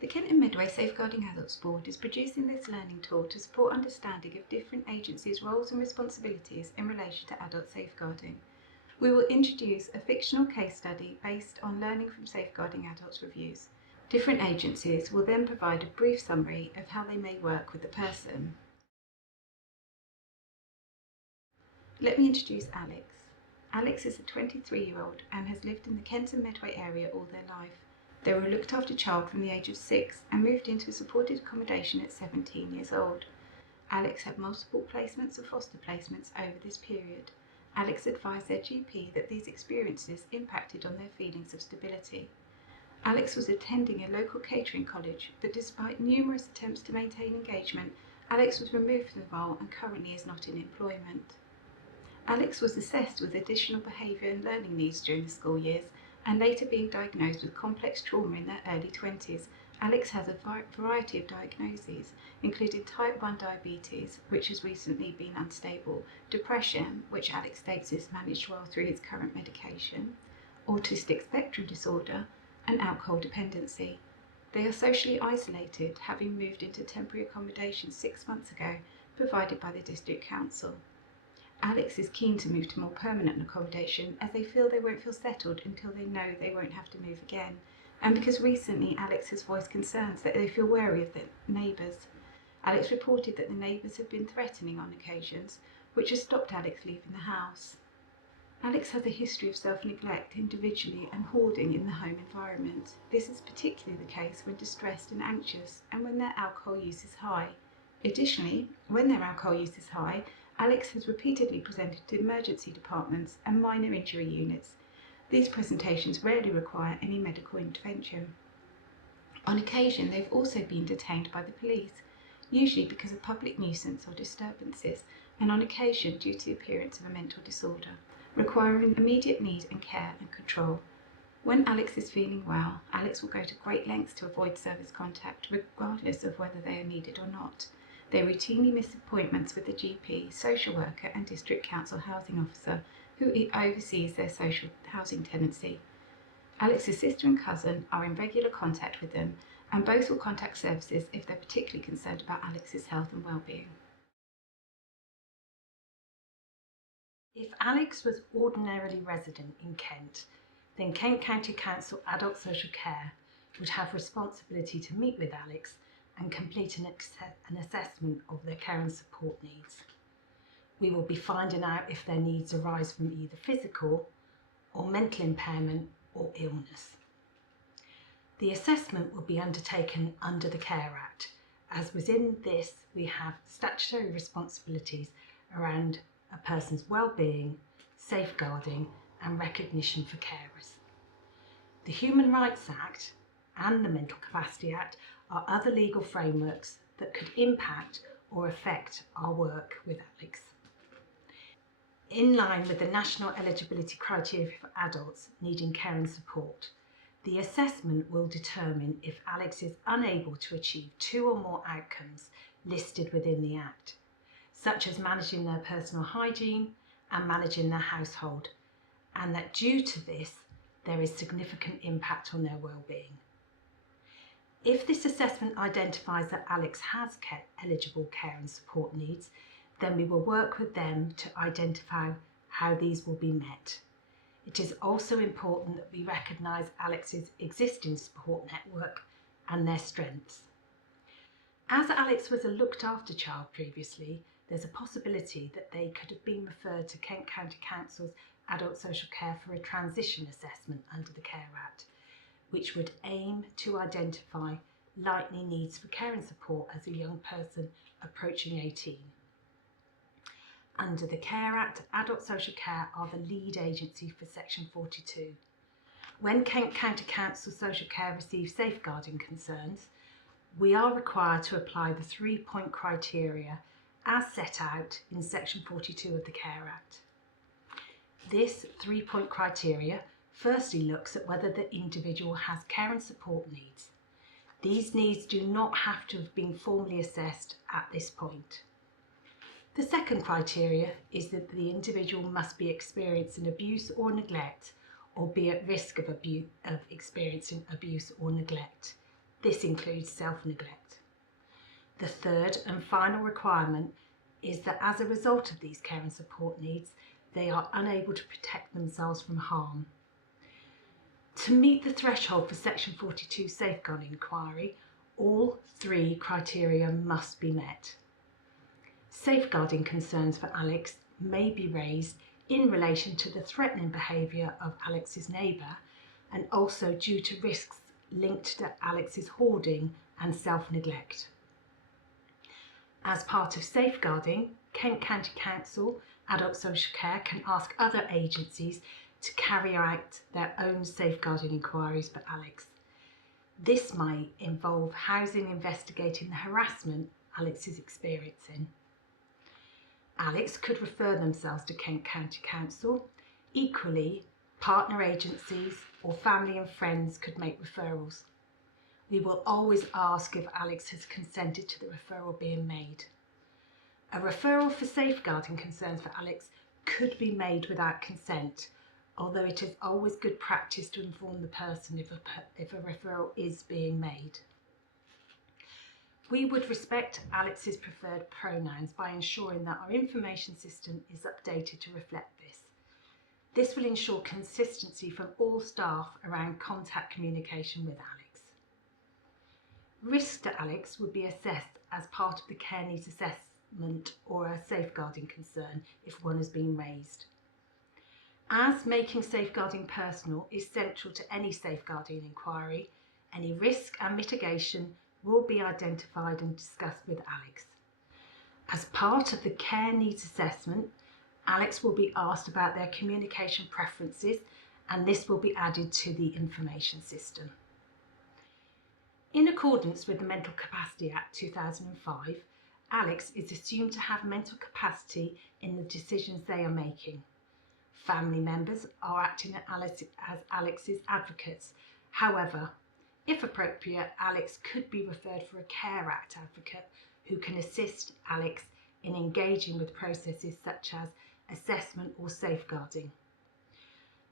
The Kent and Medway Safeguarding Adults Board is producing this learning tool to support understanding of different agencies' roles and responsibilities in relation to adult safeguarding. We will introduce a fictional case study based on learning from Safeguarding Adults reviews. Different agencies will then provide a brief summary of how they may work with the person. Let me introduce Alex. Alex is a 23-year-old and has lived in the Kent and Medway area all their life. They were a looked after child from the age of 6 and moved into a supported accommodation at 17 years old. Alex had multiple placements and foster placements over this period. Alex advised their GP that these experiences impacted on their feelings of stability. Alex was attending a local catering college, but despite numerous attempts to maintain engagement, Alex was removed from the role and currently is not in employment. Alex was assessed with additional behaviour and learning needs during the school years, and later being diagnosed with complex trauma in their early 20s. Alex has a variety of diagnoses, including type 1 diabetes, which has recently been unstable, depression, which Alex states is managed well through his current medication, autistic spectrum disorder, and alcohol dependency. They are socially isolated, having moved into temporary accommodation 6 months ago, provided by the District Council. Alex is keen to move to more permanent accommodation as they feel they won't feel settled until they know they won't have to move again, and because recently Alex has voiced concerns that they feel wary of their neighbours. Alex reported that the neighbours have been threatening on occasions, which has stopped Alex leaving the house. Alex has a history of self-neglect individually and hoarding in the home environment. This is particularly the case when distressed and anxious and when their alcohol use is high. Additionally, when their alcohol use is high, Alex has repeatedly presented to emergency departments and minor injury units. These presentations rarely require any medical intervention. On occasion, they've also been detained by the police, usually because of public nuisance or disturbances, and on occasion due to the appearance of a mental disorder, requiring immediate need and care and control. When Alex is feeling well, Alex will go to great lengths to avoid service contact, regardless of whether they are needed or not. They routinely miss appointments with the GP, social worker and District Council housing officer, who oversees their social housing tenancy. Alex's sister and cousin are in regular contact with them, and both will contact services if they're particularly concerned about Alex's health and well-being. If Alex was ordinarily resident in Kent, then Kent County Council Adult Social Care would have responsibility to meet with Alex and complete an assessment of their care and support needs. We will be finding out if their needs arise from either physical or mental impairment or illness. The assessment will be undertaken under the Care Act, as within this we have statutory responsibilities around a person's well-being, safeguarding and recognition for carers. The Human Rights Act and the Mental Capacity Act are other legal frameworks that could impact or affect our work with Alex. In line with the national eligibility criteria for adults needing care and support, the assessment will determine if Alex is unable to achieve 2 or more outcomes listed within the Act, such as managing their personal hygiene and managing their household, and that due to this, there is significant impact on their well-being. If this assessment identifies that Alex has eligible care and support needs, then we will work with them to identify how these will be met. It is also important that we recognise Alex's existing support network and their strengths. As Alex was a looked after child previously, there's a possibility that they could have been referred to Kent County Council's Adult Social Care for a transition assessment under the Care Act, which would aim to identify likely needs for care and support as a young person approaching 18. Under the Care Act, Adult Social Care are the lead agency for Section 42. When Kent County Council Social Care receives safeguarding concerns, we are required to apply the 3-point criteria as set out in Section 42 of the Care Act. This 3-point criteria firstly looks at whether the individual has care and support needs. These needs do not have to have been formally assessed at this point. The second criteria is that the individual must be experiencing abuse or neglect or be at risk of experiencing abuse or neglect This includes self-neglect. The third and final requirement is that as a result of these care and support needs, they are unable to protect themselves from harm. To meet the threshold for Section 42 safeguarding inquiry, all three criteria must be met. Safeguarding concerns for Alex may be raised in relation to the threatening behaviour of Alex's neighbour and also due to risks linked to Alex's hoarding and self-neglect. As part of safeguarding, Kent County Council Adult Social Care can ask other agencies to carry out their own safeguarding inquiries for Alex. This might involve housing investigating the harassment Alex is experiencing. Alex could refer themselves to Kent County Council. Equally, partner agencies or family and friends could make referrals. We will always ask if Alex has consented to the referral being made. A referral for safeguarding concerns for Alex could be made without consent, although it is always good practice to inform the person if a referral is being made. We would respect Alex's preferred pronouns by ensuring that our information system is updated to reflect this. This will ensure consistency from all staff around contact communication with Alex. Risk to Alex would be assessed as part of the care needs assessment or a safeguarding concern if one has been raised. As making safeguarding personal is central to any safeguarding inquiry, any risk and mitigation will be identified and discussed with Alex. As part of the care needs assessment, Alex will be asked about their communication preferences, and this will be added to the information system. In accordance with the Mental Capacity Act 2005, Alex is assumed to have mental capacity in the decisions they are making. Family members are acting as Alex's advocates. However, if appropriate, Alex could be referred for a Care Act advocate who can assist Alex in engaging with processes such as assessment or safeguarding.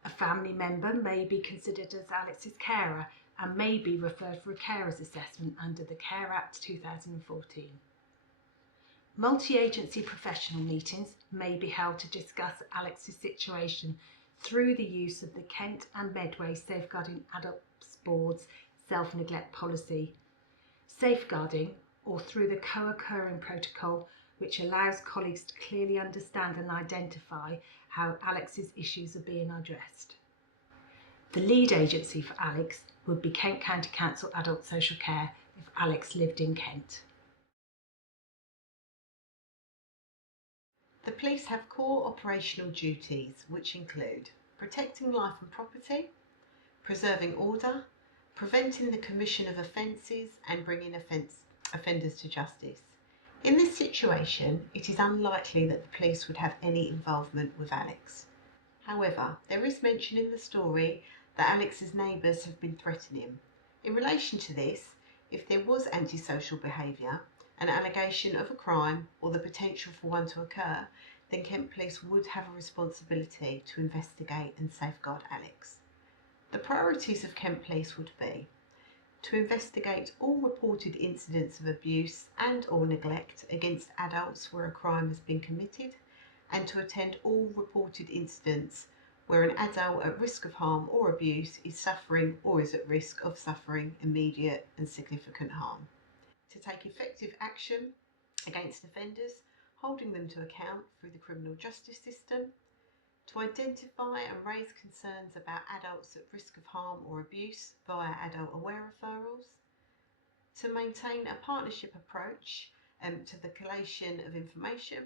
A family member may be considered as Alex's carer and may be referred for a carer's assessment under the Care Act 2014. Multi-agency professional meetings may be held to discuss Alex's situation through the use of the Kent and Medway Safeguarding Adults Board's self-neglect policy, safeguarding, or through the co-occurring protocol, which allows colleagues to clearly understand and identify how Alex's issues are being addressed. The lead agency for Alex would be Kent County Council Adult Social Care if Alex lived in Kent. The police have core operational duties which include protecting life and property, preserving order, preventing the commission of offences and bringing offenders to justice. In this situation, it is unlikely that the police would have any involvement with Alex. However, there is mention in the story that Alex's neighbours have been threatening him. In relation to this, if there was antisocial behaviour, an allegation of a crime or the potential for one to occur, then Kent Police would have a responsibility to investigate and safeguard Alex. The priorities of Kent Police would be to investigate all reported incidents of abuse and or neglect against adults where a crime has been committed, and to attend all reported incidents where an adult at risk of harm or abuse is suffering or is at risk of suffering immediate and significant harm. To take effective action against offenders, holding them to account through the criminal justice system, to identify and raise concerns about adults at risk of harm or abuse via adult aware referrals, to maintain a partnership approach to the collation of information,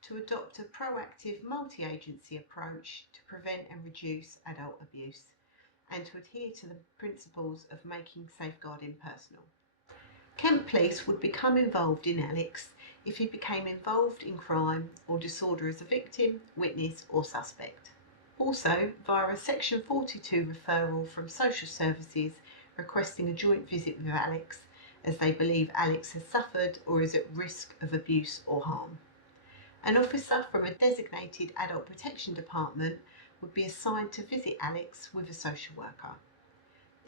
to adopt a proactive multi-agency approach to prevent and reduce adult abuse, and to adhere to the principles of making safeguarding personal. Kent Police would become involved in Alex if he became involved in crime or disorder as a victim, witness or suspect. Also, via a Section 42 referral from social services requesting a joint visit with Alex as they believe Alex has suffered or is at risk of abuse or harm. An officer from a designated adult protection department would be assigned to visit Alex with a social worker.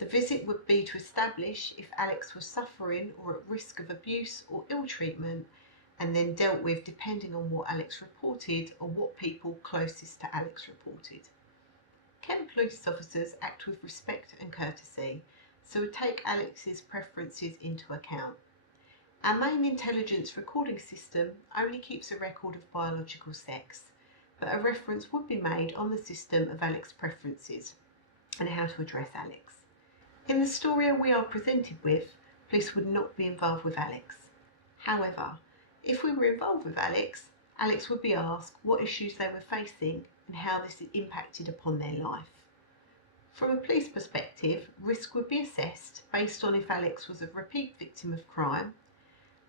The visit would be to establish if Alex was suffering or at risk of abuse or ill treatment, and then dealt with depending on what Alex reported or what people closest to Alex reported. Kent police officers act with respect and courtesy, so would take Alex's preferences into account. Our main intelligence recording system only keeps a record of biological sex, but a reference would be made on the system of Alex's preferences and how to address Alex. In the story we are presented with, police would not be involved with Alex. However, if we were involved with Alex, Alex would be asked what issues they were facing and how this impacted upon their life. From a police perspective, risk would be assessed based on if Alex was a repeat victim of crime,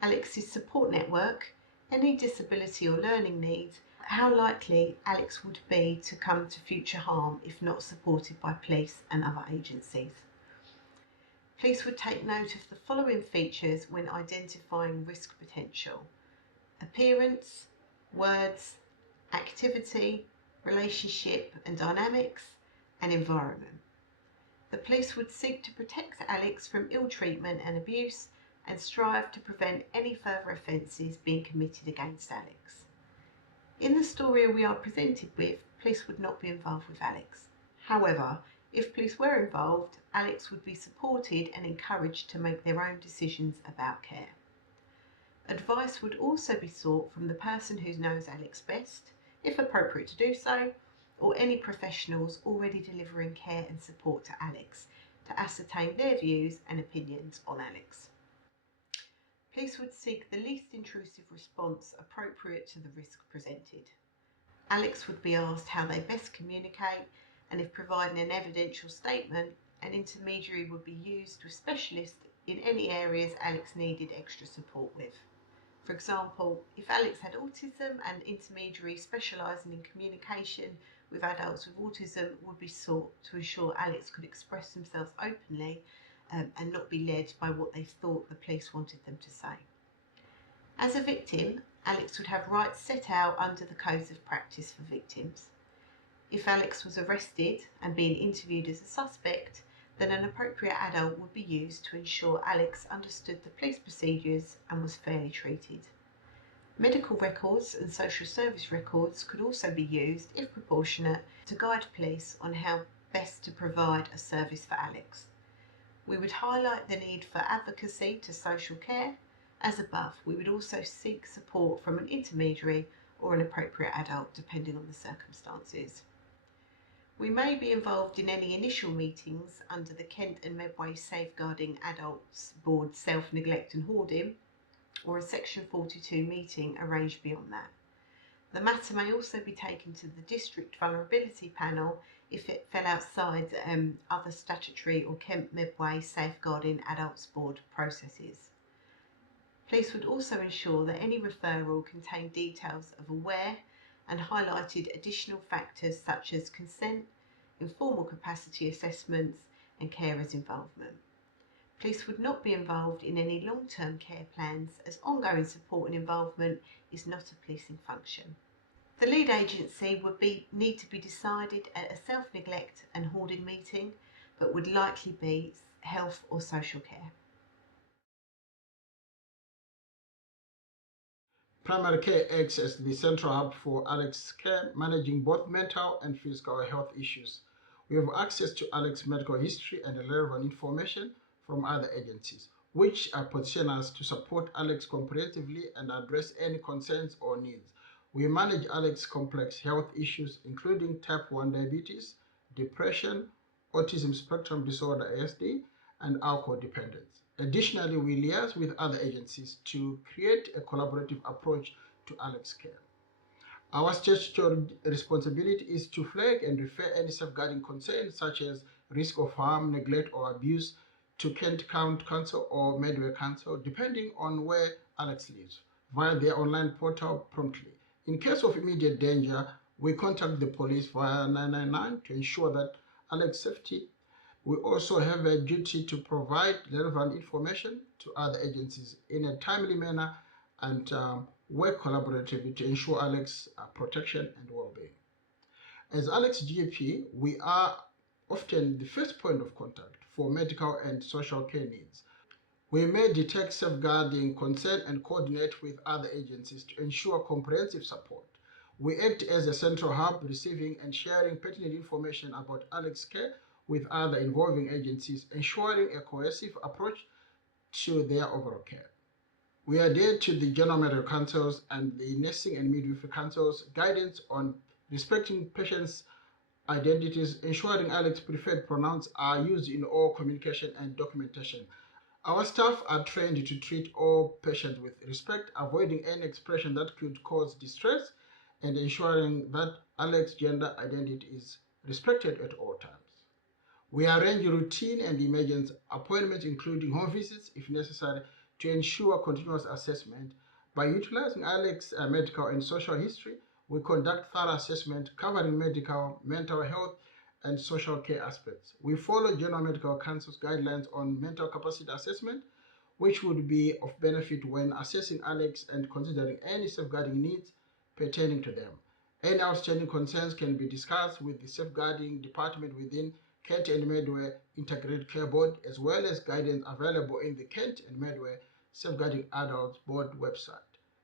Alex's support network, any disability or learning needs, how likely Alex would be to come to future harm if not supported by police and other agencies. Police would take note of the following features when identifying risk potential: appearance, words, activity, relationship and dynamics, and environment. The police would seek to protect Alex from ill treatment and abuse and strive to prevent any further offences being committed against Alex. In the story we are presented with, police would not be involved with Alex. However, if police were involved, Alex would be supported and encouraged to make their own decisions about care. Advice would also be sought from the person who knows Alex best, if appropriate to do so, or any professionals already delivering care and support to Alex, to ascertain their views and opinions on Alex. Police would seek the least intrusive response appropriate to the risk presented. Alex would be asked how they best communicate, and if providing an evidential statement, an intermediary would be used with specialists in any areas Alex needed extra support with. For example, if Alex had autism, an intermediary specialising in communication with adults with autism would be sought to ensure Alex could express themselves openly and not be led by what they thought the police wanted them to say. As a victim, Alex would have rights set out under the codes of practice for victims. If Alex was arrested and being interviewed as a suspect, then an appropriate adult would be used to ensure Alex understood the police procedures and was fairly treated. Medical records and social service records could also be used, if proportionate, to guide police on how best to provide a service for Alex. We would highlight the need for advocacy to social care. As above, we would also seek support from an intermediary or an appropriate adult, depending on the circumstances. We may be involved in any initial meetings under the Kent and Medway Safeguarding Adults Board Self-Neglect and Hoarding, or a Section 42 meeting arranged beyond that. The matter may also be taken to the District Vulnerability Panel if it fell outside other statutory or Kent Medway Safeguarding Adults Board processes. Police would also ensure that any referral contained details of aware and highlighted additional factors such as consent, informal capacity assessments and carers' involvement. Police would not be involved in any long-term care plans, as ongoing support and involvement is not a policing function. The lead agency would need to be decided at a self-neglect and hoarding meeting, but would likely be health or social care. Primary care acts as the central hub for Alex's care, managing both mental and physical health issues. We have access to Alex's medical history and relevant information from other agencies, which are positioned us to support Alex comprehensively and address any concerns or needs. We manage Alex's complex health issues, including type 1 diabetes, depression, autism spectrum disorder (ASD), and alcohol dependence. Additionally, we liaise with other agencies to create a collaborative approach to Alex's care. Our statutory responsibility is to flag and refer any safeguarding concerns such as risk of harm, neglect, or abuse to Kent County Council or Medway Council, depending on where Alex lives, via their online portal promptly. In case of immediate danger, we contact the police via 999 to ensure that Alex's safety. We also have a duty to provide relevant information to other agencies in a timely manner and work collaboratively to ensure Alex's protection and well-being. As Alex GP, we are often the first point of contact for medical and social care needs. We may detect safeguarding concern and coordinate with other agencies to ensure comprehensive support. We act as a central hub, receiving and sharing pertinent information about Alex care with other involving agencies, ensuring a cohesive approach to their overall care. We adhere to the General Medical Council's and the Nursing and Midwifery Council's guidance on respecting patients' identities, ensuring Alex preferred pronouns are used in all communication and documentation. Our staff are trained to treat all patients with respect, avoiding any expression that could cause distress, and ensuring that Alex's gender identity is respected at all times. We arrange routine and emergency appointments, including home visits if necessary, to ensure continuous assessment. By utilizing Alex's medical and social history, we conduct thorough assessment covering medical, mental health, and social care aspects. We follow General Medical Council's guidelines on mental capacity assessment, which would be of benefit when assessing Alex and considering any safeguarding needs pertaining to them. Any outstanding concerns can be discussed with the safeguarding department within Kent and Medway Integrated Care Board, as well as guidance available in the Kent and Medway Safeguarding Adults Board website.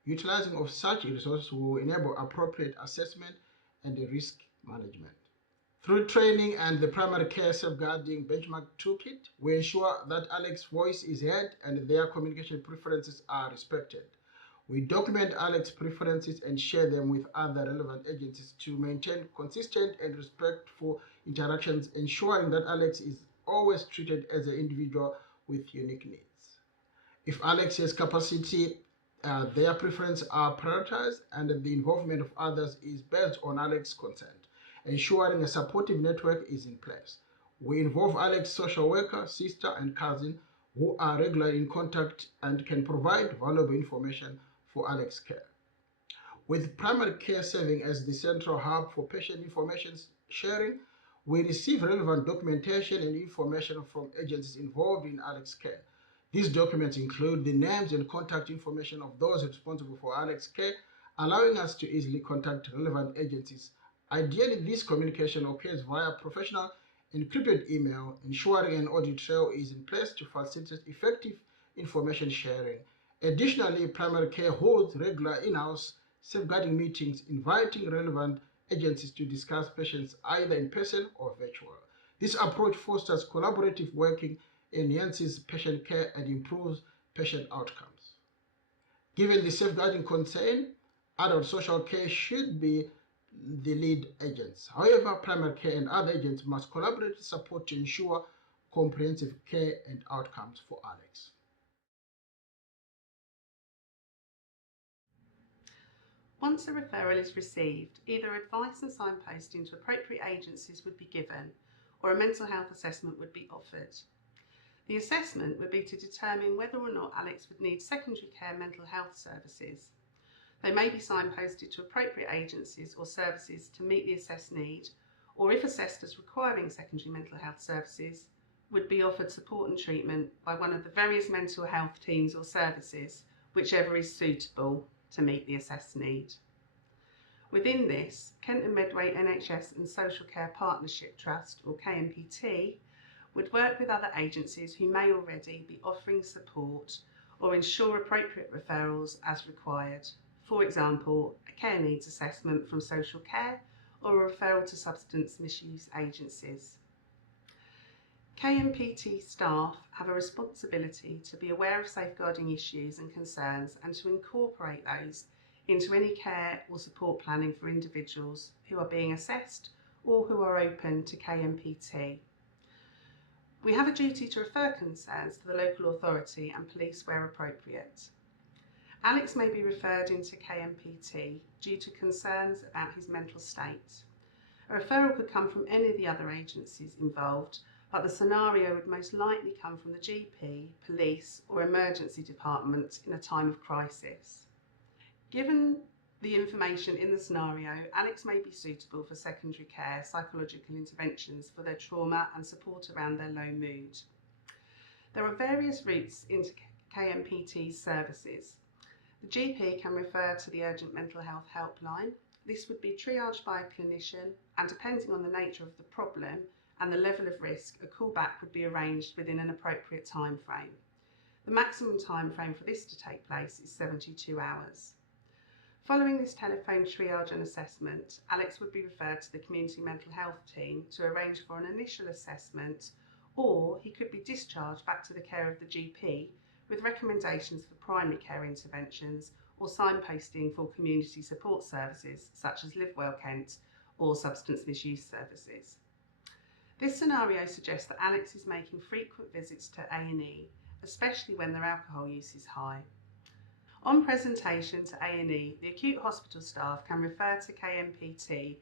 Utilizing of such resources will enable appropriate assessment and risk management. Through training and the primary care safeguarding benchmark toolkit, we ensure that Alex's voice is heard and their communication preferences are respected. We document Alex's preferences and share them with other relevant agencies to maintain consistent and respectful interactions, ensuring that Alex is always treated as an individual with unique needs. If Alex has capacity, their preferences are prioritized and the involvement of others is based on Alex's consent, ensuring a supportive network is in place. We involve Alex's social worker, sister, and cousin who are regularly in contact and can provide valuable information for Alex's care. With primary care serving as the central hub for patient information sharing, we receive relevant documentation and information from agencies involved in Alex's care. These documents include the names and contact information of those responsible for Alex's care, allowing us to easily contact relevant agencies. Ideally, this communication occurs via professional encrypted email, ensuring an audit trail is in place to facilitate effective information sharing. Additionally, primary care holds regular in-house safeguarding meetings, inviting relevant agencies to discuss patients either in person or virtual. This approach fosters collaborative working, enhances patient care, and improves patient outcomes. Given the safeguarding concern, adult social care should be the lead agents. However, primary care and other agents must collaborate to support to ensure comprehensive care and outcomes for Alex. Once a referral is received, either advice and signposting to appropriate agencies would be given, or a mental health assessment would be offered. The assessment would be to determine whether or not Alex would need secondary care mental health services. They may be signposted to appropriate agencies or services to meet the assessed need, or if assessed as requiring secondary mental health services, would be offered support and treatment by one of the various mental health teams or services, whichever is suitable to meet the assessed need. Within this, Kent and Medway NHS and Social Care Partnership Trust, or KMPT, would work with other agencies who may already be offering support or ensure appropriate referrals as required. For example, a care needs assessment from social care or a referral to substance misuse agencies. KMPT staff have a responsibility to be aware of safeguarding issues and concerns and to incorporate those into any care or support planning for individuals who are being assessed or who are open to KMPT. We have a duty to refer concerns to the local authority and police where appropriate. Alex may be referred into KMPT due to concerns about his mental state. A referral could come from any of the other agencies involved, but the scenario would most likely come from the GP, police or emergency department in a time of crisis. Given the information in the scenario, Alex may be suitable for secondary care, psychological interventions for their trauma and support around their low mood. There are various routes into KMPT's services. The GP can refer to the Urgent Mental Health Helpline. This would be triaged by a clinician and, depending on the nature of the problem, and the level of risk, a callback would be arranged within an appropriate time frame. The maximum time frame for this to take place is 72 hours. Following this telephone triage and assessment, Alex would be referred to the community mental health team to arrange for an initial assessment, or he could be discharged back to the care of the GP with recommendations for primary care interventions or signposting for community support services such as Live Well Kent or substance misuse services. This scenario suggests that Alex is making frequent visits to A&E, especially when their alcohol use is high. On presentation to A&E, the acute hospital staff can refer to KMPT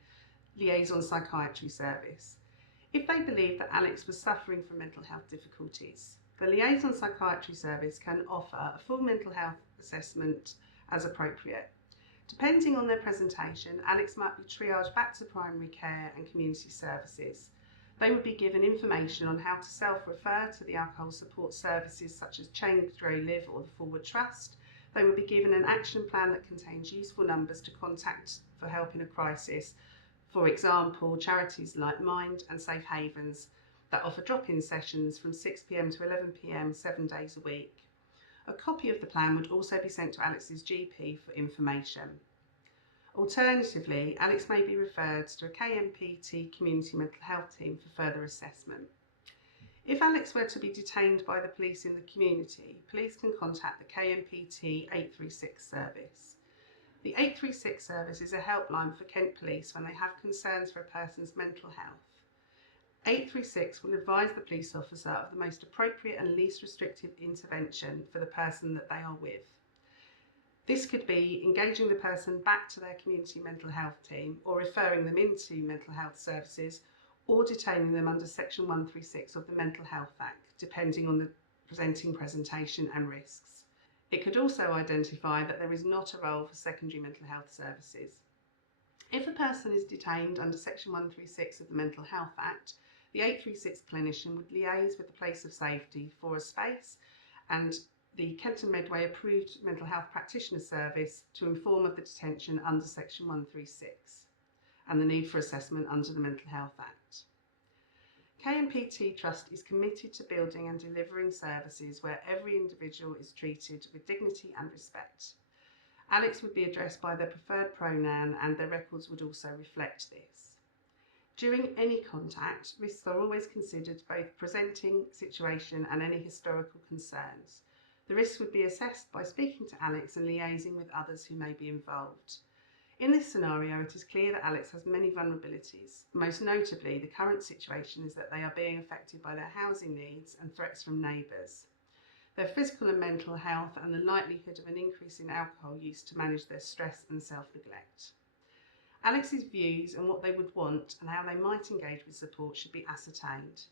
Liaison Psychiatry Service if they believe that Alex was suffering from mental health difficulties. The Liaison Psychiatry Service can offer a full mental health assessment as appropriate. Depending on their presentation, Alex might be triaged back to primary care and community services. They would be given information on how to self-refer to the alcohol support services such as Change Grow Live or the Forward Trust. They would be given an action plan that contains useful numbers to contact for help in a crisis. For example, charities like Mind and Safe Havens that offer drop-in sessions from 6 p.m. to 11 p.m. 7 days a week. A copy of the plan would also be sent to Alex's GP for information. Alternatively, Alex may be referred to a KMPT community mental health team for further assessment. If Alex were to be detained by the police in the community, police can contact the KMPT 836 service. The 836 service is a helpline for Kent Police when they have concerns for a person's mental health. 836 will advise the police officer of the most appropriate and least restrictive intervention for the person that they are with. This could be engaging the person back to their community mental health team or referring them into mental health services or detaining them under Section 136 of the Mental Health Act, depending on the presentation and risks. It could also identify that there is not a role for secondary mental health services. If a person is detained under Section 136 of the Mental Health Act, the 836 clinician would liaise with the place of safety for a space and the Kent and Medway approved mental health practitioner service to inform of the detention under Section 136 and the need for assessment under the Mental Health Act. KMPT Trust is committed to building and delivering services where every individual is treated with dignity and respect. Alex would be addressed by their preferred pronoun and their records would also reflect this. During any contact, risks are always considered, both presenting situation and any historical concerns. The risks would be assessed by speaking to Alex and liaising with others who may be involved. In this scenario, it is clear that Alex has many vulnerabilities. Most notably, the current situation is that they are being affected by their housing needs and threats from neighbours, their physical and mental health, and the likelihood of an increase in alcohol use to manage their stress and self-neglect. Alex's views and what they would want and how they might engage with support should be ascertained.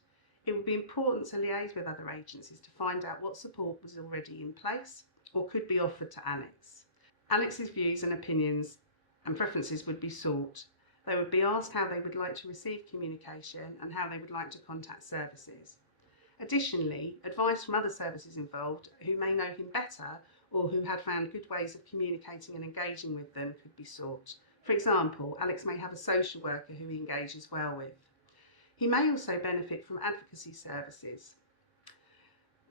It would be important to liaise with other agencies to find out what support was already in place or could be offered to Alex. Alex's views and opinions and preferences would be sought. They would be asked how they would like to receive communication and how they would like to contact services. Additionally, advice from other services involved who may know him better or who had found good ways of communicating and engaging with them could be sought. For example, Alex may have a social worker who he engages well with. He may also benefit from advocacy services.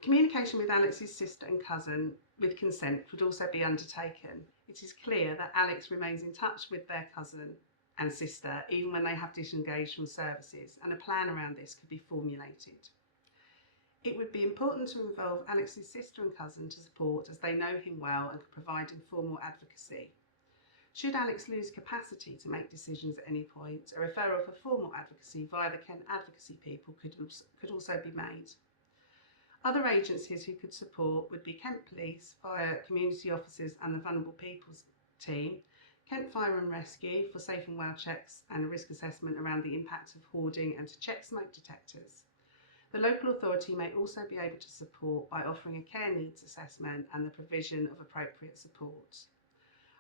Communication with Alex's sister and cousin with consent would also be undertaken. It is clear that Alex remains in touch with their cousin and sister even when they have disengaged from services, and a plan around this could be formulated. It would be important to involve Alex's sister and cousin to support, as they know him well and could provide informal advocacy. Should Alex lose capacity to make decisions at any point, a referral for formal advocacy via the Kent advocacy people could also be made. Other agencies who could support would be Kent Police via community officers and the Vulnerable People's team, Kent Fire and Rescue for safe and well checks and a risk assessment around the impact of hoarding and to check smoke detectors. The local authority may also be able to support by offering a care needs assessment and the provision of appropriate support.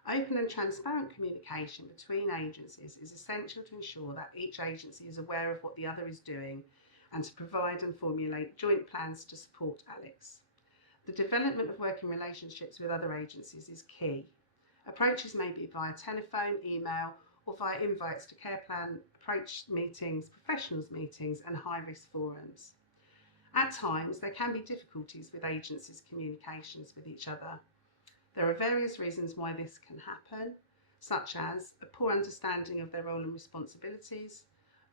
Open and transparent communication between agencies is essential to ensure that each agency is aware of what the other is doing and to provide and formulate joint plans to support Alex. The development of working relationships with other agencies is key. Approaches may be via telephone, email, or via invites to care plan approach meetings, professionals meetings and high-risk forums. At times, there can be difficulties with agencies' communications with each other. There are various reasons why this can happen, such as a poor understanding of their role and responsibilities,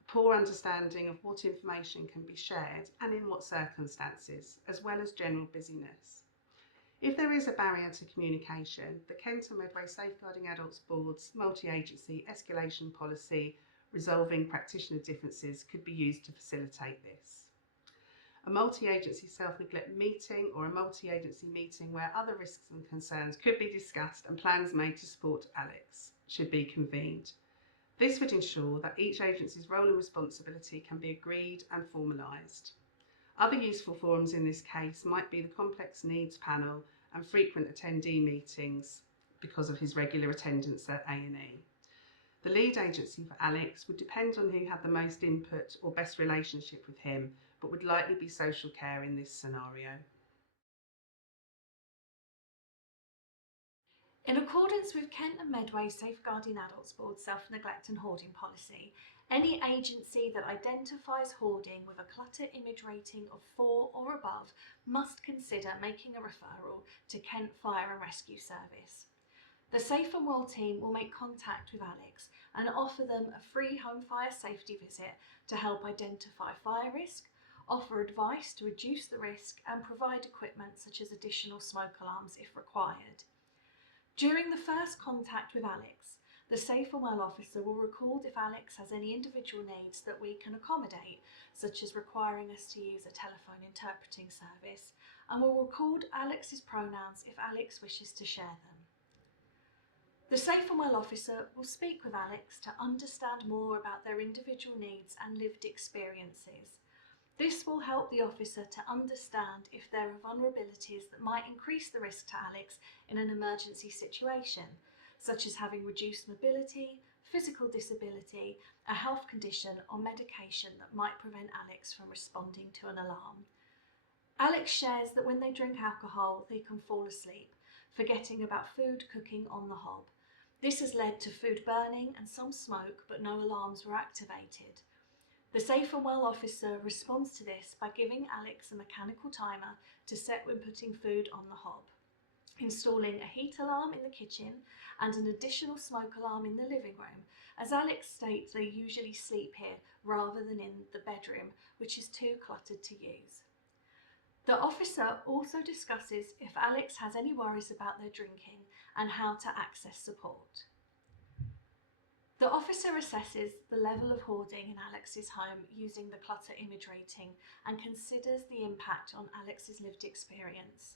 a poor understanding of what information can be shared and in what circumstances, as well as general busyness. If there is a barrier to communication, the Kent and Medway Safeguarding Adults Board's multi-agency escalation policy resolving practitioner differences could be used to facilitate this. A multi-agency self-neglect meeting or a multi-agency meeting where other risks and concerns could be discussed and plans made to support Alex should be convened. This would ensure that each agency's role and responsibility can be agreed and formalised. Other useful forums in this case might be the Complex Needs Panel and frequent attendee meetings because of his regular attendance at A&E. The lead agency for Alex would depend on who had the most input or best relationship with him, but would likely be social care in this scenario. In accordance with Kent and Medway Safeguarding Adults Board self-neglect and hoarding policy, any agency that identifies hoarding with a clutter image rating of 4 or above must consider making a referral to Kent Fire and Rescue Service. The Safe and Well team will make contact with Alex and offer them a free home fire safety visit to help identify fire risk, offer advice to reduce the risk and provide equipment such as additional smoke alarms if required. During the first contact with Alex, the Safe and Well officer will record if Alex has any individual needs that we can accommodate, such as requiring us to use a telephone interpreting service, and will record Alex's pronouns if Alex wishes to share them. The Safe and Well officer will speak with Alex to understand more about their individual needs and lived experiences. This will help the officer to understand if there are vulnerabilities that might increase the risk to Alex in an emergency situation, such as having reduced mobility, physical disability, a health condition or medication that might prevent Alex from responding to an alarm. Alex shares that when they drink alcohol, they can fall asleep, forgetting about food cooking on the hob. This has led to food burning and some smoke, but no alarms were activated. The Safe and Well officer responds to this by giving Alex a mechanical timer to set when putting food on the hob, installing a heat alarm in the kitchen and an additional smoke alarm in the living room, as Alex states they usually sleep here rather than in the bedroom, which is too cluttered to use. The officer also discusses if Alex has any worries about their drinking and how to access support. The officer assesses the level of hoarding in Alex's home using the clutter image rating and considers the impact on Alex's lived experience.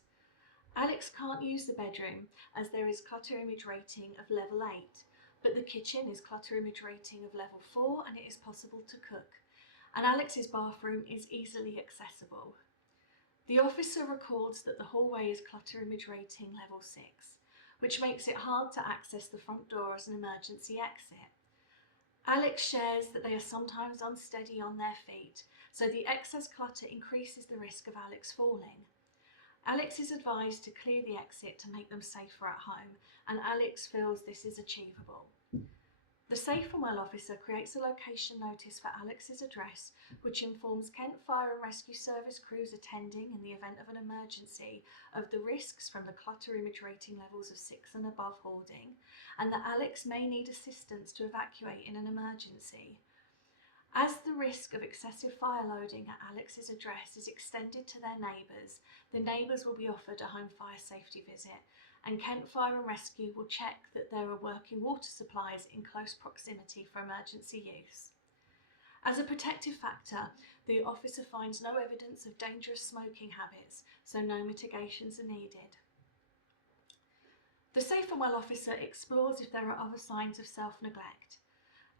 Alex can't use the bedroom as there is clutter image rating of level 8, but the kitchen is clutter image rating of level 4 and it is possible to cook, and Alex's bathroom is easily accessible. The officer records that the hallway is clutter image rating level 6, which makes it hard to access the front door as an emergency exit. Alex shares that they are sometimes unsteady on their feet, so the excess clutter increases the risk of Alex falling. Alex is advised to clear the exit to make them safer at home, and Alex feels this is achievable. The Safe and Well officer creates a location notice for Alex's address, which informs Kent Fire and Rescue Service crews attending in the event of an emergency of the risks from the clutter image rating levels of 6 and above hoarding, and that Alex may need assistance to evacuate in an emergency. As the risk of excessive fire loading at Alex's address is extended to their neighbours, the neighbours will be offered a home fire safety visit, and Kent Fire and Rescue will check that there are working water supplies in close proximity for emergency use. As a protective factor, the officer finds no evidence of dangerous smoking habits, so no mitigations are needed. The Safe and Well officer explores if there are other signs of self-neglect.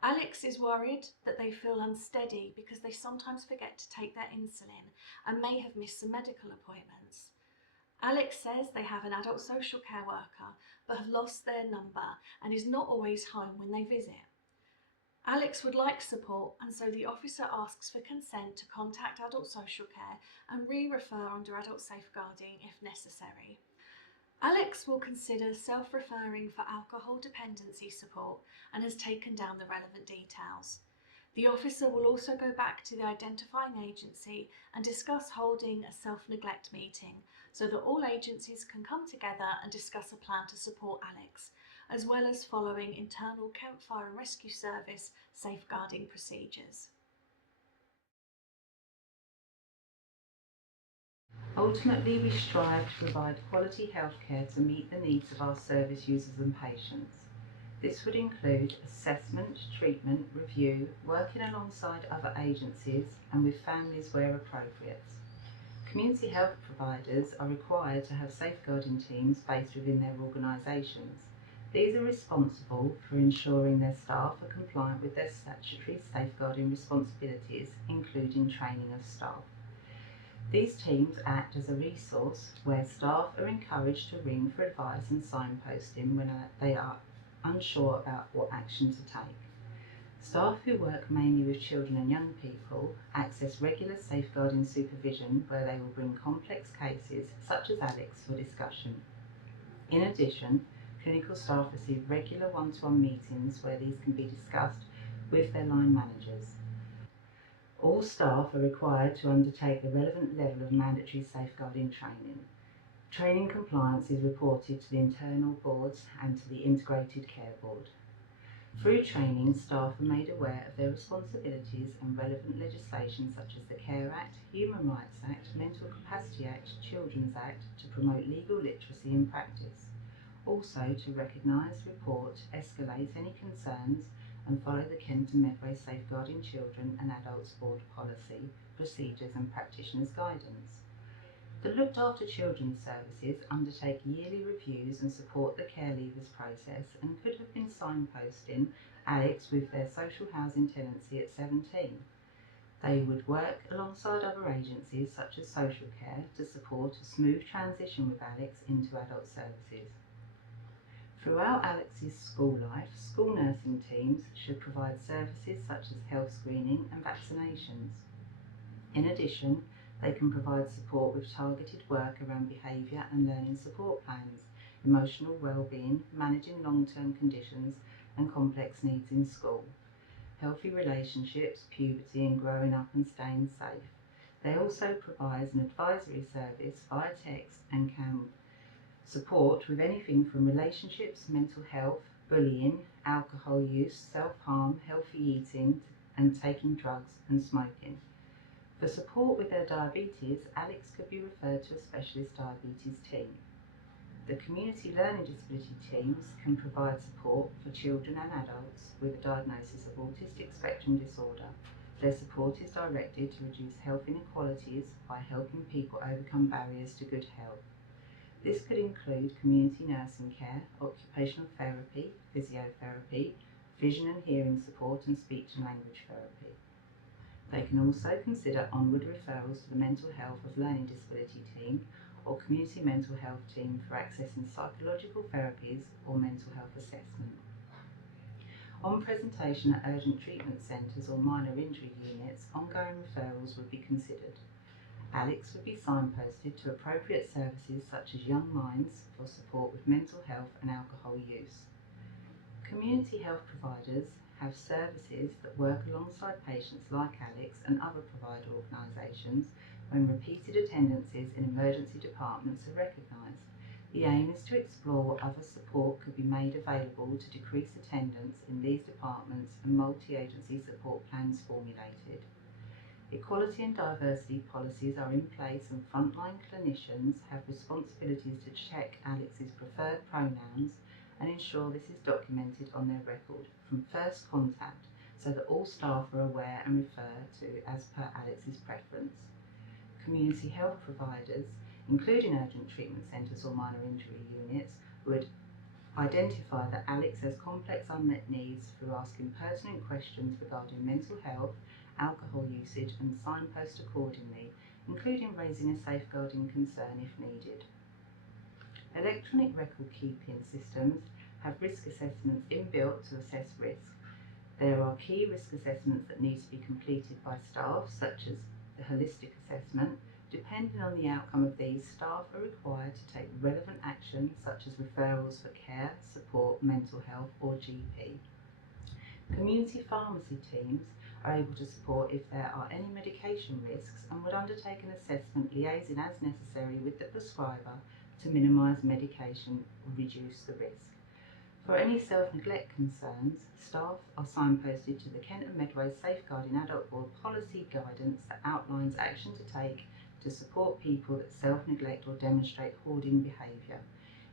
Alex is worried that they feel unsteady because they sometimes forget to take their insulin and may have missed some medical appointments. Alex says they have an adult social care worker but have lost their number and is not always home when they visit. Alex would like support, and so the officer asks for consent to contact adult social care and re-refer under adult safeguarding if necessary. Alex will consider self-referring for alcohol dependency support and has taken down the relevant details. The officer will also go back to the identifying agency and discuss holding a self-neglect meeting so that all agencies can come together and discuss a plan to support Alex, as well as following internal Kent Fire and Rescue Service safeguarding procedures. Ultimately, we strive to provide quality healthcare to meet the needs of our service users and patients. This would include assessment, treatment, review, working alongside other agencies and with families where appropriate. Community health providers are required to have safeguarding teams based within their organisations. These are responsible for ensuring their staff are compliant with their statutory safeguarding responsibilities, including training of staff. These teams act as a resource where staff are encouraged to ring for advice and signposting when they are unsure about what action to take. Staff who work mainly with children and young people access regular safeguarding supervision where they will bring complex cases such as Alex for discussion. In addition, clinical staff receive regular one-to-one meetings where these can be discussed with their line managers. All staff are required to undertake the relevant level of mandatory safeguarding training. Training compliance is reported to the internal boards and to the Integrated Care Board. Through training, staff are made aware of their responsibilities and relevant legislation such as the Care Act, Human Rights Act, Mental Capacity Act, Children's Act to promote legal literacy and practice. Also to recognise, report, escalate any concerns and follow the Kent and Medway Safeguarding Children and Adults Board policy, procedures and practitioners' guidance. The Looked After Children's Services undertake yearly reviews and support the care leavers process and could have been signposting Alex with their social housing tenancy at 17. They would work alongside other agencies such as social care to support a smooth transition with Alex into adult services. Throughout Alex's school life, school nursing teams should provide services such as health screening and vaccinations. In addition, they can provide support with targeted work around behaviour and learning support plans, emotional well-being, managing long-term conditions and complex needs in school, healthy relationships, puberty and growing up and staying safe. They also provide an advisory service via text and can support with anything from relationships, mental health, bullying, alcohol use, self-harm, healthy eating and taking drugs and smoking. For support with their diabetes, Alex could be referred to a specialist diabetes team. The community learning disability teams can provide support for children and adults with a diagnosis of autistic spectrum disorder. Their support is directed to reduce health inequalities by helping people overcome barriers to good health. This could include community nursing care, occupational therapy, physiotherapy, vision and hearing support and speech and language therapy. They can also consider onward referrals to the mental health of learning disability team or community mental health team for accessing psychological therapies or mental health assessment. On presentation at urgent treatment centres or minor injury units, ongoing referrals would be considered. Alex would be signposted to appropriate services such as Young Minds for support with mental health and alcohol use. Community health providers have services that work alongside patients like Alex and other provider organisations when repeated attendances in emergency departments are recognised. The aim is to explore what other support could be made available to decrease attendance in these departments and multi-agency support plans formulated. Equality and diversity policies are in place and frontline clinicians have responsibilities to check Alex's preferred pronouns and ensure this is documented on their record from first contact so that all staff are aware and refer to as per Alex's preference. Community health providers, including urgent treatment centres or minor injury units, would identify that Alex has complex unmet needs through asking pertinent questions regarding mental health, alcohol usage and signpost accordingly, including raising a safeguarding concern if needed. Electronic record keeping systems have risk assessments inbuilt to assess risk. There are key risk assessments that need to be completed by staff, such as the holistic assessment. Depending on the outcome of these, staff are required to take relevant action, such as referrals for care, support, mental health or GP. Community pharmacy teams are able to support if there are any medication risks and would undertake an assessment liaising as necessary with the prescriber to minimise medication or reduce the risk. For any self-neglect concerns, staff are signposted to the Kent and Medway Safeguarding Adult Board policy guidance that outlines action to take to support people that self-neglect or demonstrate hoarding behaviour,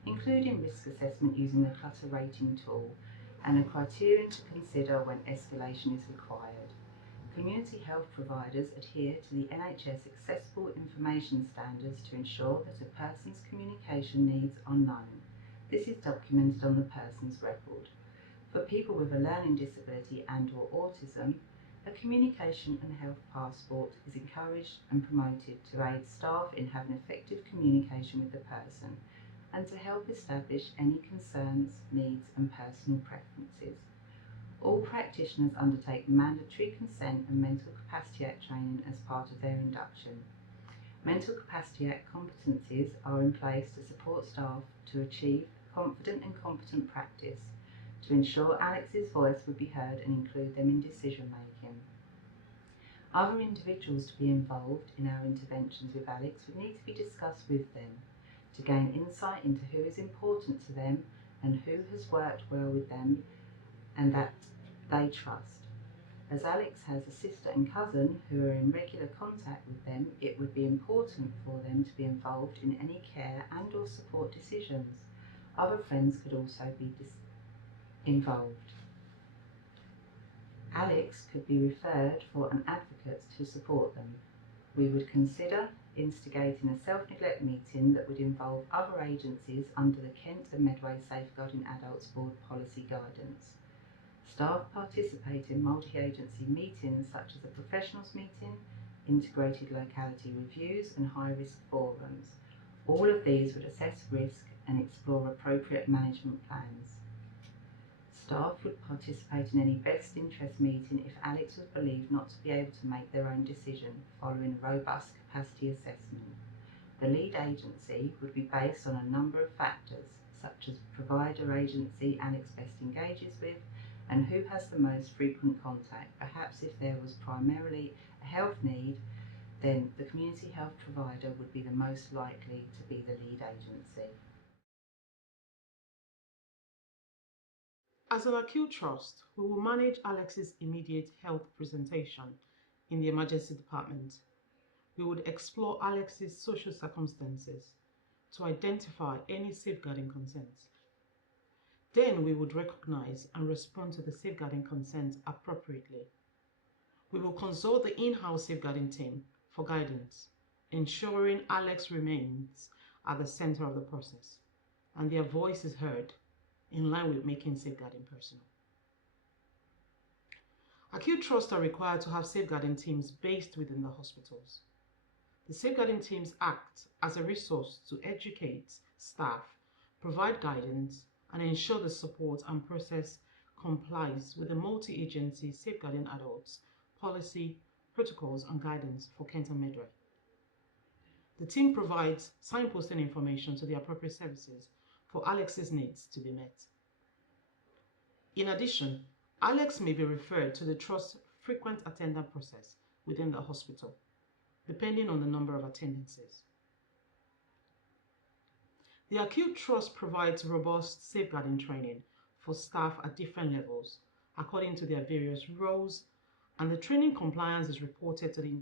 including risk assessment using the clutter rating tool and a criterion to consider when escalation is required. Community health providers adhere to the NHS accessible information standards to ensure that a person's communication needs are known. This is documented on the person's record. For people with a learning disability and/or autism, a communication and health passport is encouraged and promoted to aid staff in having effective communication with the person and to help establish any concerns, needs and personal preferences. All practitioners undertake mandatory consent and Mental Capacity Act training as part of their induction. Mental Capacity Act competencies are in place to support staff to achieve confident and competent practice, to ensure Alex's voice would be heard and include them in decision making. Other individuals to be involved in our interventions with Alex would need to be discussed with them, to gain insight into who is important to them and who has worked well with them and that they trust. As Alex has a sister and cousin who are in regular contact with them, it would be important for them to be involved in any care and or support decisions. Other friends could also be involved. Alex could be referred for an advocate to support them. We would consider instigating a self-neglect meeting that would involve other agencies under the Kent and Medway Safeguarding Adults Board policy guidance. Staff participate in multi-agency meetings such as a professionals meeting, integrated locality reviews and high-risk forums. All of these would assess risk and explore appropriate management plans. Staff would participate in any best interest meeting if Alex was believed not to be able to make their own decision following a robust capacity assessment. The lead agency would be based on a number of factors, such as provider agency Alex best engages with and who has the most frequent contact. Perhaps if there was primarily a health need, then the community health provider would be the most likely to be the lead agency. As an acute trust, we will manage Alex's immediate health presentation in the emergency department. We would explore Alex's social circumstances to identify any safeguarding concerns. Then we would recognize and respond to the safeguarding concerns appropriately. We will consult the in-house safeguarding team for guidance, ensuring Alex remains at the center of the process and their voice is heard in line with making safeguarding personal. Acute trusts are required to have safeguarding teams based within the hospitals. The safeguarding teams act as a resource to educate staff, provide guidance, and ensure the support and process complies with the multi-agency safeguarding adults policy, protocols, and guidance for Kent and Medway. The team provides signposting information to the appropriate services for Alex's needs to be met. In addition, Alex may be referred to the trust's frequent attendance process within the hospital, depending on the number of attendances. The acute trust provides robust safeguarding training for staff at different levels, according to their various roles, and the training compliance is reported to the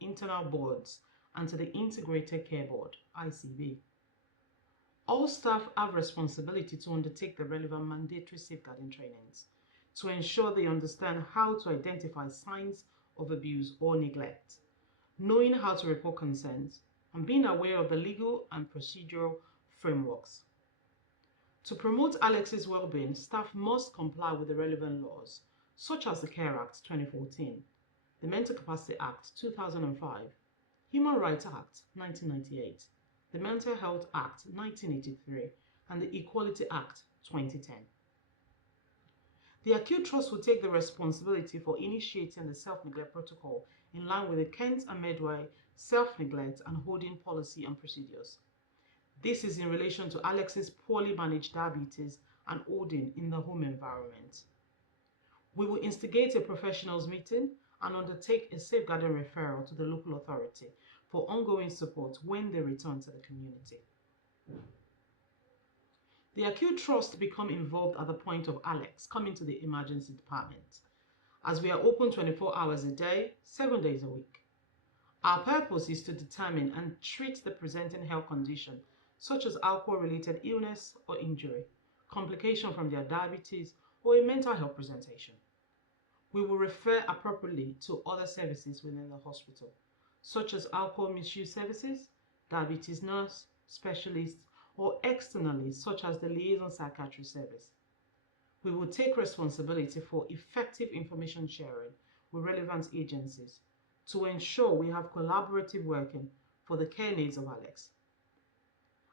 internal boards and to the Integrated Care Board, ICB. All staff have responsibility to undertake the relevant mandatory safeguarding trainings to ensure they understand how to identify signs of abuse or neglect, knowing how to report concerns, and being aware of the legal and procedural frameworks. To promote Alex's well-being, staff must comply with the relevant laws, such as the Care Act 2014, the Mental Capacity Act 2005, Human Rights Act 1998, the Mental Health Act 1983, and the Equality Act 2010. The Acute Trust will take the responsibility for initiating the self-neglect protocol in line with the Kent and Medway self-neglect and hoarding policy and procedures. This is in relation to Alex's poorly managed diabetes and hoarding in the home environment. We will instigate a professionals meeting and undertake a safeguarding referral to the local authority for ongoing support when they return to the community. The acute trust become involved at the point of Alex coming to the emergency department, as we are open 24 hours a day, 7 days a week. Our purpose is to determine and treat the presenting health condition, such as alcohol-related illness or injury, complication from their diabetes, or a mental health presentation. We will refer appropriately to other services within the hospital, such as alcohol misuse services, diabetes nurse, specialists, or externally, such as the liaison psychiatry service. We will take responsibility for effective information sharing with relevant agencies to ensure we have collaborative working for the care needs of Alex.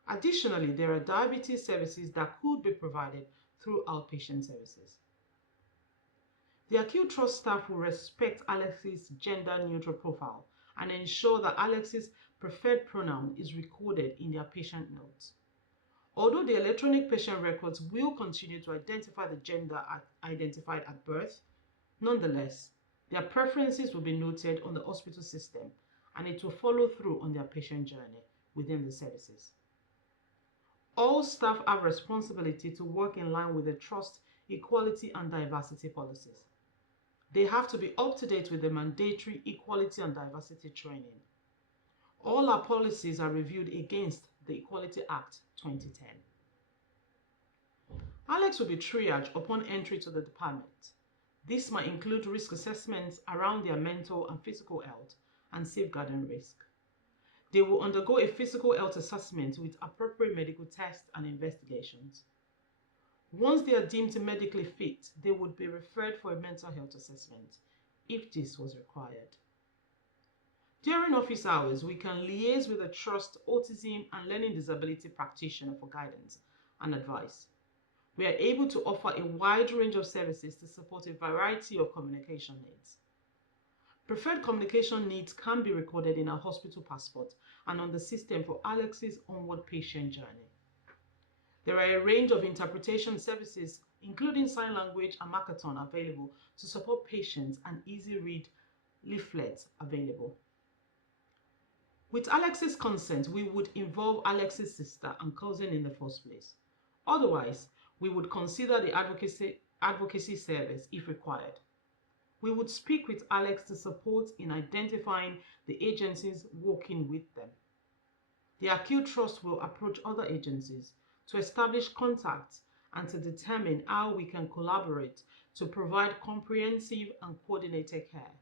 Additionally, there are diabetes services that could be provided through outpatient services. The acute trust staff will respect Alex's gender-neutral profile and ensure that Alex's preferred pronoun is recorded in their patient notes. Although the electronic patient records will continue to identify the gender identified at birth, nonetheless, their preferences will be noted on the hospital system and it will follow through on their patient journey within the services. All staff have responsibility to work in line with the trust, equality and diversity policies. They have to be up to date with the mandatory equality and diversity training. All our policies are reviewed against the Equality Act 2010. Alex will be triaged upon entry to the department. This might include risk assessments around their mental and physical health and safeguarding risk. They will undergo a physical health assessment with appropriate medical tests and investigations. Once they are deemed medically fit, they would be referred for a mental health assessment if this was required. During office hours, we can liaise with the Trust Autism and Learning Disability practitioner for guidance and advice. We are able to offer a wide range of services to support a variety of communication needs. Preferred communication needs can be recorded in our hospital passport and on the system for Alex's onward patient journey. There are a range of interpretation services, including sign language and Makaton, available to support patients and easy read leaflets available. With Alex's consent, we would involve Alex's sister and cousin in the first place. Otherwise, we would consider the advocacy service if required. We would speak with Alex to support in identifying the agencies working with them. The Acute Trust will approach other agencies to establish contacts and to determine how we can collaborate to provide comprehensive and coordinated care.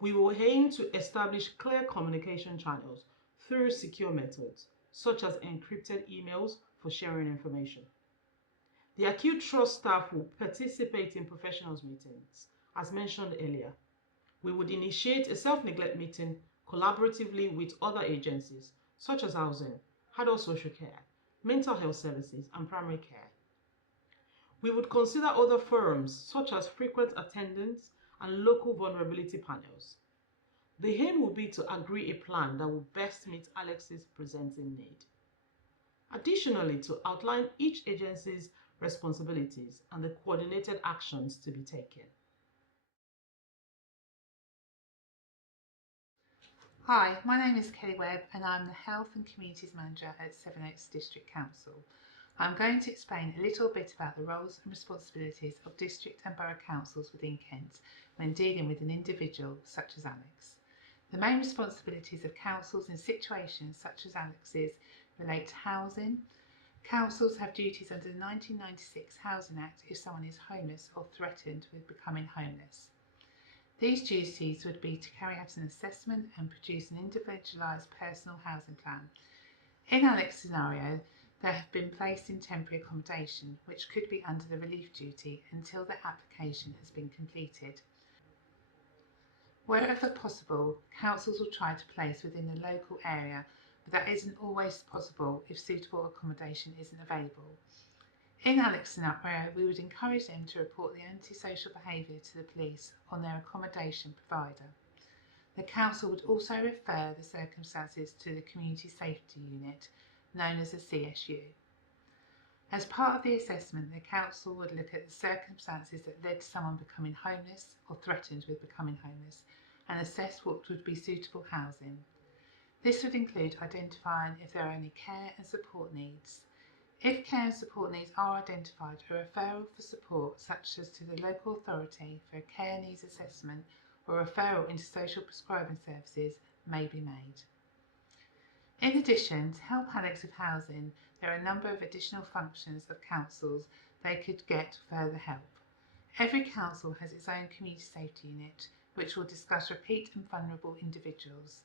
We will aim to establish clear communication channels through secure methods, such as encrypted emails for sharing information. The Acute Trust staff will participate in professionals meetings, as mentioned earlier. We would initiate a self-neglect meeting collaboratively with other agencies, such as housing, adult social care, mental health services, and primary care. We would consider other forums, such as frequent attendance and local vulnerability panels. The aim will be to agree a plan that will best meet Alex's presenting need. Additionally, to outline each agency's responsibilities and the coordinated actions to be taken. Hi, my name is Kelly Webb and I'm the Health and Communities Manager at Sevenoaks District Council. I'm going to explain a little bit about the roles and responsibilities of district and borough councils within Kent when dealing with an individual such as Alex. The main responsibilities of councils in situations such as Alex's relate to housing. Councils have duties under the 1996 Housing Act if someone is homeless or threatened with becoming homeless. These duties would be to carry out an assessment and produce an individualised personal housing plan. In Alex's scenario, they have been placed in temporary accommodation, which could be under the relief duty until the application has been completed. Wherever possible, councils will try to place within the local area, but that isn't always possible if suitable accommodation isn't available. In Alex's scenario, we would encourage them to report the antisocial behaviour to the police on their accommodation provider. The council would also refer the circumstances to the Community Safety Unit, known as the CSU. As part of the assessment, the council would look at the circumstances that led to someone becoming homeless or threatened with becoming homeless and assess what would be suitable housing. This would include identifying if there are any care and support needs. If care and support needs are identified, a referral for support, such as to the local authority for a care needs assessment or referral into social prescribing services, may be made. In addition, to help Alex with housing, there are a number of additional functions of councils they could get further help. Every council has its own community safety unit, which will discuss repeat and vulnerable individuals.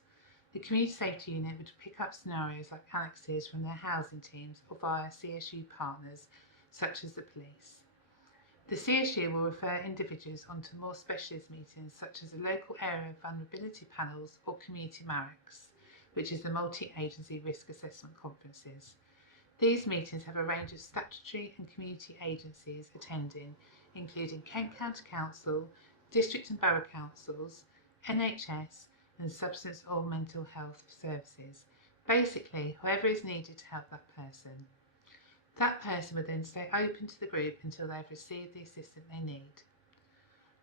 The community safety unit would pick up scenarios like Alex's from their housing teams or via CSU partners, such as the police. The CSU will refer individuals onto more specialist meetings, such as the local area vulnerability panels or community MARICs, which is the multi-agency risk assessment conferences. These meetings have a range of statutory and community agencies attending, including Kent County Council, district and borough councils, NHS, and substance or mental health services. Basically, whoever is needed to help that person. That person would then stay open to the group until they've received the assistance they need.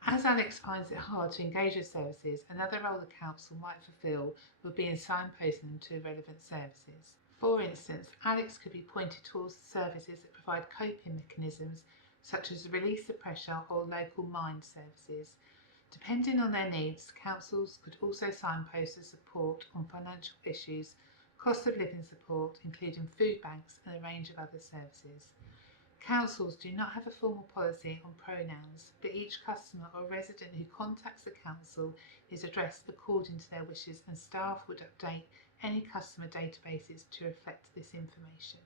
As Alex finds it hard to engage with services, another role the council might fulfil would be in signposting them to relevant services. For instance, Alex could be pointed towards services that provide coping mechanisms such as release of pressure or local mind services. Depending on their needs, councils could also signpost the support on financial issues, cost of living support, including food banks and a range of other services. Councils do not have a formal policy on pronouns, but each customer or resident who contacts the council is addressed according to their wishes, and staff would update any customer databases to reflect this information.